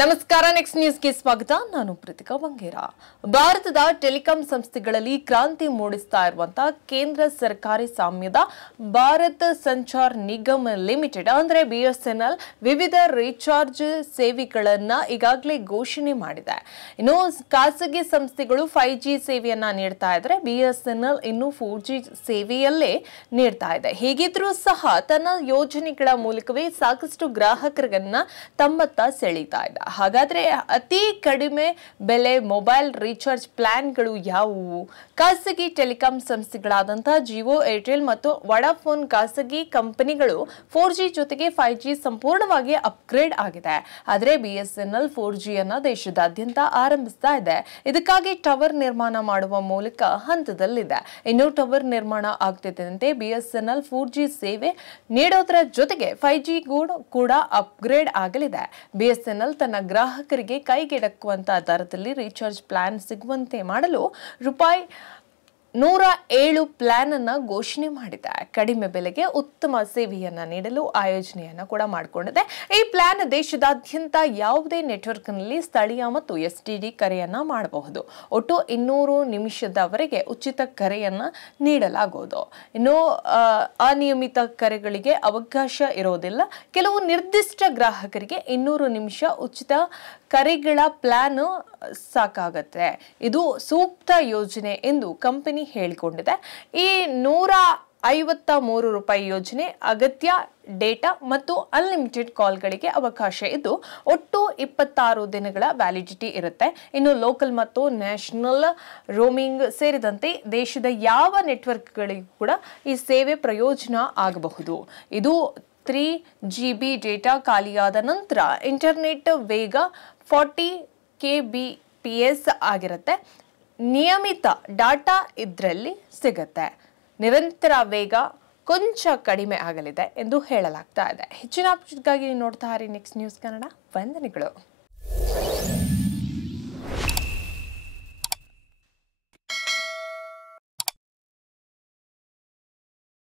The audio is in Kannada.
ನಮಸ್ಕಾರ ನೆಕ್ಸ್ಟ್ ನ್ಯೂಸ್ಗೆ ಸ್ವಾಗತ. ನಾನು ಪ್ರತಿಕಾ ಬಂಗೇರ. ಭಾರತದ ಟೆಲಿಕಾಂ ಸಂಸ್ಥೆಗಳಲ್ಲಿ ಕ್ರಾಂತಿ ಮೂಡಿಸ್ತಾ ಇರುವಂತಹ ಕೇಂದ್ರ ಸರ್ಕಾರಿ ಸ್ವಾಮ್ಯದ ಭಾರತ್ ಸಂಚಾರ್ ನಿಗಮ್ ಲಿಮಿಟೆಡ್ ಅಂದ್ರೆ BSNL ವಿವಿಧ ರೀಚಾರ್ಜ್ ಸೇವೆಗಳನ್ನ ಈಗಾಗಲೇ ಘೋಷಣೆ ಮಾಡಿದೆ. ಇನ್ನು ಖಾಸಗಿ ಸಂಸ್ಥೆಗಳು 5G ಸೇವೆಯನ್ನ ನೀಡ್ತಾ ಇದ್ರೆ BSNL ಇನ್ನು 4G ಸೇವೆಯಲ್ಲೇ ನೀಡ್ತಾ ಇದೆ. ಹೀಗಿದ್ರೂ ಸಹ ತನ್ನ ಯೋಜನೆಗಳ ಮೂಲಕವೇ ಸಾಕಷ್ಟು ಗ್ರಾಹಕರನ್ನ ತಮ್ಮತ್ತ ಸೆಳೀತಾ ಇದೆ. ಹಾಗಾದ್ರೆ ಅತಿ ಕಡಿಮೆ ಬೆಲೆ ಮೊಬೈಲ್ ರೀಚಾರ್ಜ್ ಪ್ಲಾನ್ಗಳು ಯಾವುವು? ಖಾಸಗಿ ಟೆಲಿಕಾಂ ಸಂಸ್ಥೆಗಳಾದಂತಹ ಜಿಯೋ, ಏರ್ಟೆಲ್ ಮತ್ತು ವಡಾಫೋನ್ ಖಾಸಗಿ ಕಂಪನಿಗಳು 4G ಜೊತೆಗೆ 5G ಸಂಪೂರ್ಣವಾಗಿ ಅಪ್ಗ್ರೇಡ್ ಆಗಿದೆ. ಆದರೆ BSNL 4G ಅನ್ನ ದೇಶದಾದ್ಯಂತ ಆರಂಭಿಸ್ತಾ ಇದೆ. ಇದಕ್ಕಾಗಿ ಟವರ್ ನಿರ್ಮಾಣ ಮಾಡುವ ಮೂಲಕ ಹಂತದಲ್ಲಿದೆ. ಇನ್ನು ಟವರ್ ನಿರ್ಮಾಣ ಆಗ್ತಿದ್ದಂತೆ BSNL 4G ಸೇವೆ ನೀಡೋದರ ಜೊತೆಗೆ 5G ಕೂಡ ಅಪ್ಗ್ರೇಡ್ ಆಗಲಿದೆ. BSNL ತನ್ನ ಗ್ರಾಹಕರಿಗೆ ಕೈಗೆಟಕುವಂತಹ ದರದಲ್ಲಿ ರೀಚಾರ್ಜ್ ಪ್ಲಾನ್ ಸಿಗುವಂತೆ ಮಾಡಲು ₹107 ಪ್ಲಾನ್ ಅನ್ನ ಘೋಷಣೆ ಮಾಡಿದೆ. ಕಡಿಮೆ ಬೆಲೆಗೆ ಉತ್ತಮ ಸೇವೆಯನ್ನ ನೀಡಲು ಆಯೋಜನೆಯನ್ನ ಕೂಡ ಮಾಡಿಕೊಂಡಿದೆ. ಈ ಪ್ಲಾನ್ ದೇಶದಾದ್ಯಂತ ಯಾವುದೇ ನೆಟ್ವರ್ಕ್ ನಲ್ಲಿ ಸ್ಥಳೀಯ ಮತ್ತು STD ಕರೆಯನ್ನ ಮಾಡಬಹುದು. ಒಟ್ಟು 200 ನಿಮಿಷದವರೆಗೆ ಉಚಿತ ಕರೆಯನ್ನ ನೀಡಲಾಗುವುದು. ಇನ್ನು ಅನಿಯಮಿತ ಕರೆಗಳಿಗೆ ಅವಕಾಶ ಇರೋದಿಲ್ಲ. ಕೆಲವು ನಿರ್ದಿಷ್ಟ ಗ್ರಾಹಕರಿಗೆ 200 ನಿಮಿಷ ಉಚಿತ ಕರೆಗಳ ಪ್ಲಾನ್ ಸಾಕಾಗುತ್ತೆ. ಇದು ಸೂಕ್ತ ಯೋಜನೆ ಎಂದು ಕಂಪನಿ ಹೇಳಿಕೊಂಡಿದೆ. ಈ ₹153 ಯೋಜನೆ ಅಗತ್ಯ ಡೇಟಾ ಮತ್ತು ಅನ್ಲಿಮಿಟೆಡ್ ಕಾಲ್ಗಳಿಗೆ ಅವಕಾಶ ಇದ್ದು ಒಟ್ಟು 26 ದಿನಗಳ ವ್ಯಾಲಿಡಿಟಿ ಇರುತ್ತೆ. ಇನ್ನು ಲೋಕಲ್ ಮತ್ತು ನ್ಯಾಷನಲ್ ರೋಮಿಂಗ್ ಸೇರಿದಂತೆ ದೇಶದ ಯಾವ ನೆಟ್ವರ್ಕ್ಗಳಿಗೂ ಕೂಡ ಈ ಸೇವೆ ಪ್ರಯೋಜನ ಆಗಬಹುದು. ಇದು 3GB ಡೇಟಾ ಖಾಲಿಯಾದ ನಂತರ ಇಂಟರ್ನೆಟ್ ವೇಗ 40 kbps ಆಗಿರುತ್ತೆ. ನಿಯಮಿತ ಡಾಟಾ ಇದರಲ್ಲಿ ಸಿಗುತ್ತೆ. ನಿರಂತರ ವೇಗ ಕೊಂಚ ಕಡಿಮೆ ಆಗಲಿದೆ ಎಂದು ಹೇಳಲಾಗ್ತಾ ಇದೆ. ಹೆಚ್ಚಿನ ಅಪ್ಡೇಟ್ಗಾಗಿ ನೋಡ್ತಾ ಇರಿ ನೆಕ್ಸ್ಟ್ ನ್ಯೂಸ್ ಕನ್ನಡ. ವಂದನೆಗಳು.